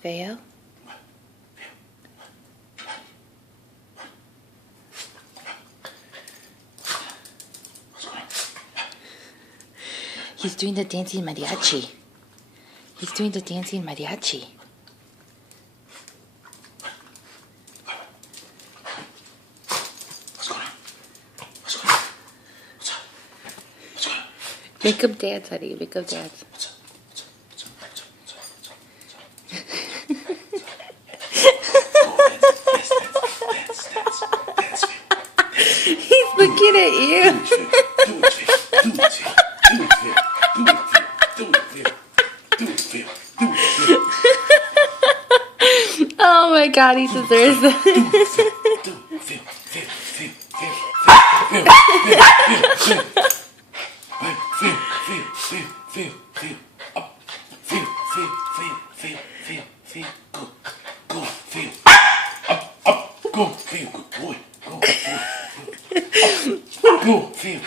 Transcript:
Fail. He's doing the dancing mariachi. He's doing the dancing mariachi. What's going on? What's going on? What's up? What's going on? Make him dance, honey. Make him dance. What's up? What's up? What's up? What's up? What's up? What's up? Dance. He's looking at you. Oh my God, he deserves it. Go, feel good boy. Go, feel.